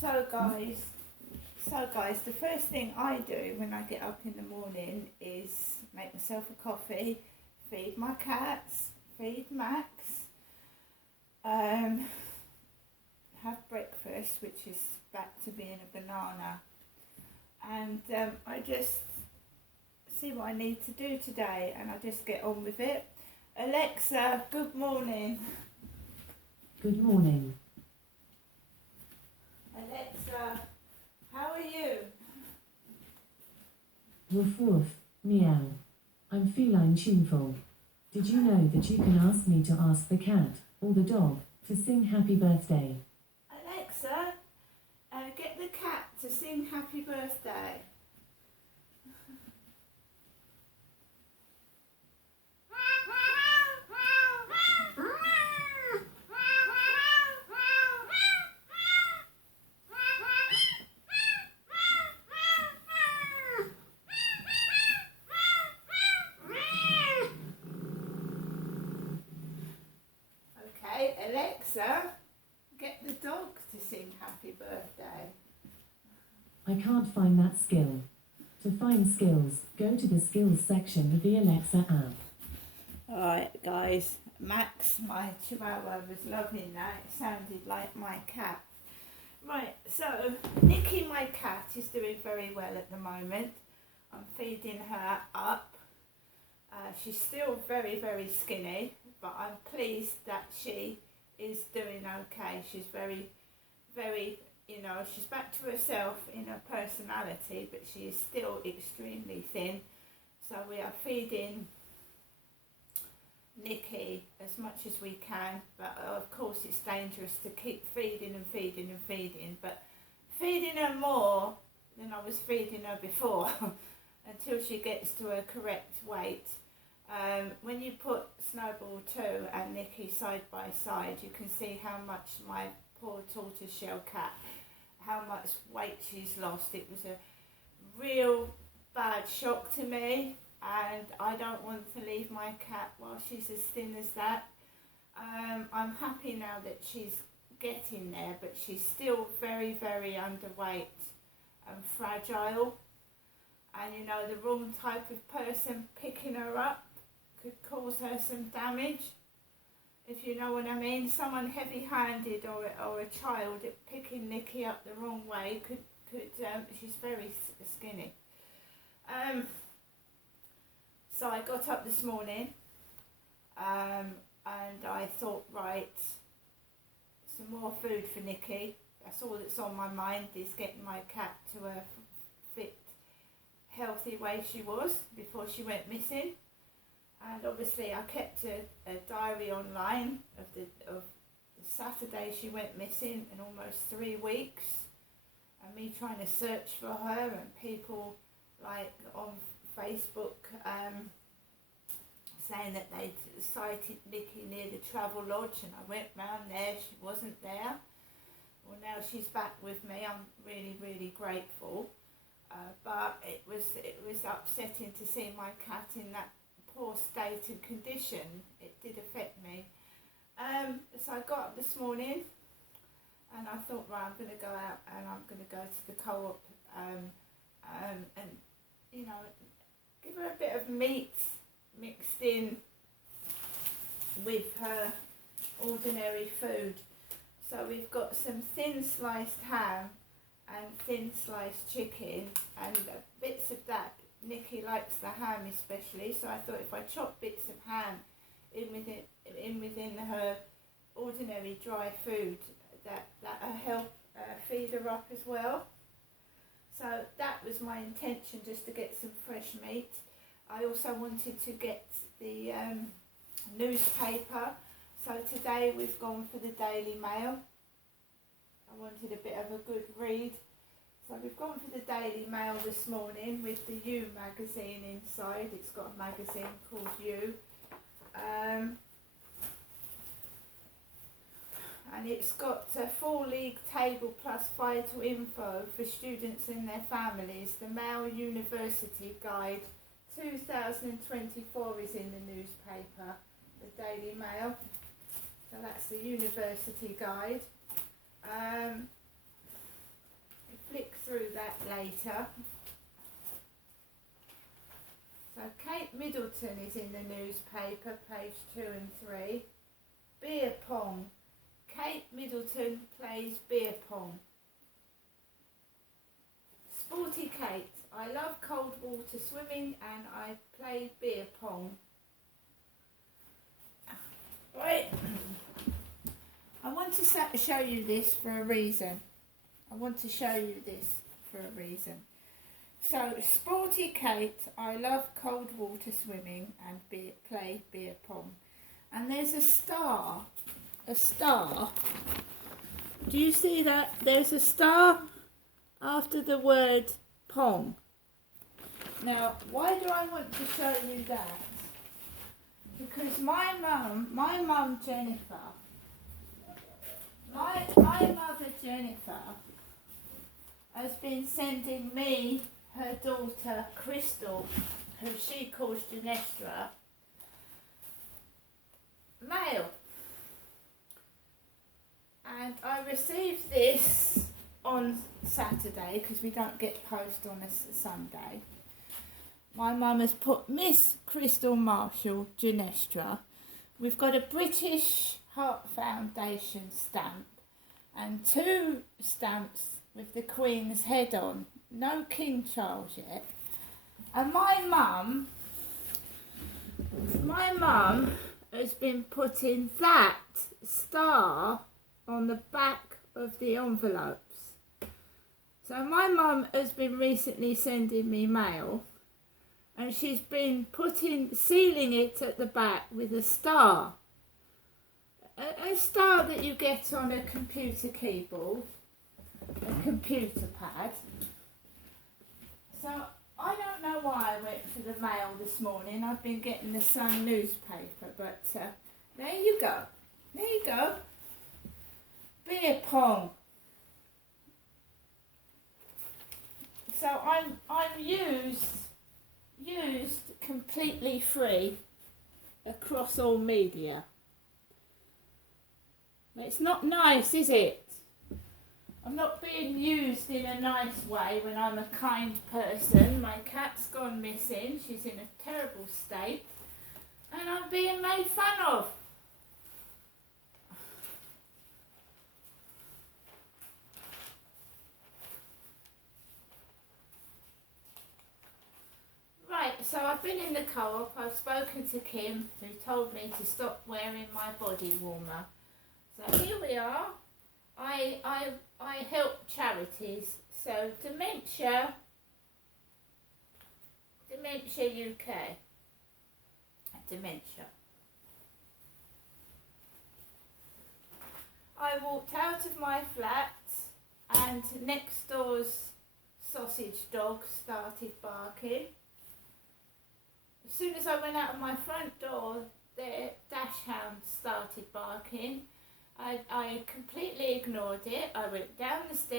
So guys, the first thing I do when I get up in the morning is make myself a coffee, feed my cats, feed Max, um, have breakfast, which is back to being a banana, and I just see what I need to do today, and I just get on with it. Alexa, good morning. Good morning. Alexa, how are you? Woof woof, meow. I'm feline tuneful. Did you know that you can ask me to ask the cat, or the dog, to sing happy birthday? Alexa, get the cat to sing happy birthday. Okay, Alexa, get the dog to sing happy birthday. I can't find that skill. To find skills, go to the skills section of the Alexa app. Alright guys, Max, my chihuahua, was loving that. It sounded like my cat. Right, so Nikki, my cat, is doing very well at the moment. I'm feeding her up. She's still very, very skinny, but I'm pleased that she is doing okay. She's very, very, she's back to herself in her personality, but she is still extremely thin. So we are feeding Nikki as much as we can, but of course it's dangerous to keep feeding and feeding and feeding, but feeding her more than I was feeding her before until she gets to her correct weight. When you put Snowball 2 and Nikki side by side, you can see how much my poor tortoiseshell cat, how much weight she's lost. It was a real bad shock to me, and I don't want to leave my cat while she's as thin as that. I'm happy now that she's getting there, but she's still very, very underweight and fragile. And the wrong type of person picking her up could cause her some damage, if you know what I mean. Someone heavy-handed or a child picking Nikki up the wrong way could she's very skinny. So I got up this morning and I thought, right, some more food for Nikki. That's all that's on my mind, is getting my cat to a fit, healthy way she was before she went missing. And obviously I kept a diary online of the Saturday she went missing, in almost 3 weeks, and me trying to search for her, and people like on Facebook saying that they'd sighted Nikki near the Travel Lodge, and I went round there, she wasn't there. Well, now she's back with me. I'm really, really grateful, but it was upsetting to see my cat in that poor state and condition. It did affect me. So I got up this morning and I thought, right, I'm going to go out and I'm going to go to the co-op and give her a bit of meat mixed in with her ordinary food. So we've got some thin sliced ham and thin sliced chicken, and bits of that. Nikki likes the ham especially, so I thought if I chop bits of ham in within her ordinary dry food, that'll help feed her up as well. So that was my intention, just to get some fresh meat. I also wanted to get the newspaper. So today we've gone for the Daily Mail. I wanted a bit of a good read. So we've gone for the Daily Mail this morning with the You magazine inside. It's got a magazine called You. And it's got a full league table plus vital info for students and their families. The Mail University Guide 2024 is in the newspaper, the Daily Mail. So that's the University Guide. flick through that later. So Kate Middleton is in the newspaper, page 2 and 3. Beer pong. Kate Middleton plays beer pong. Sporty Kate. I love cold water swimming and I play beer pong. Right. I want to show you this for a reason. So, Sporty Kate, I love cold water swimming and play beer pong. And there's a star. A star. Do you see that? There's a star after the word pong. Now, why do I want to show you that? Because my mum Jennifer, my mother Jennifer has been sending me her daughter Crystal, who she calls Genestra, mail. And I received this on Saturday because we don't get post on a Sunday. My mum has put Miss Crystal Marshall Genestra. We've got a British Heart Foundation stamp and 2 stamps with the Queen's head on. No King Charles yet. And my mum has been putting that star on the back of the envelopes. So my mum has been recently sending me mail and she's been sealing it at the back with a star. A star that you get on a computer keyboard, a computer pad. So I don't know why I went for the mail this morning. I've been getting the Sun newspaper, but there you go. There you go. Beer pong. So I'm used completely free across all media. It's not nice, is it? I'm not being used in a nice way when I'm a kind person. My cat's gone missing. She's in a terrible state. And I'm being made fun of. Right, so I've been in the co-op. I've spoken to Kim, who told me to stop wearing my body warmer. So here we are. I help charities. So Dementia UK. Dementia. I walked out of my flat and next door's sausage dog started barking. As soon as I went out of my front door, the dachshund started barking. I completely ignored it. I went down the stairs.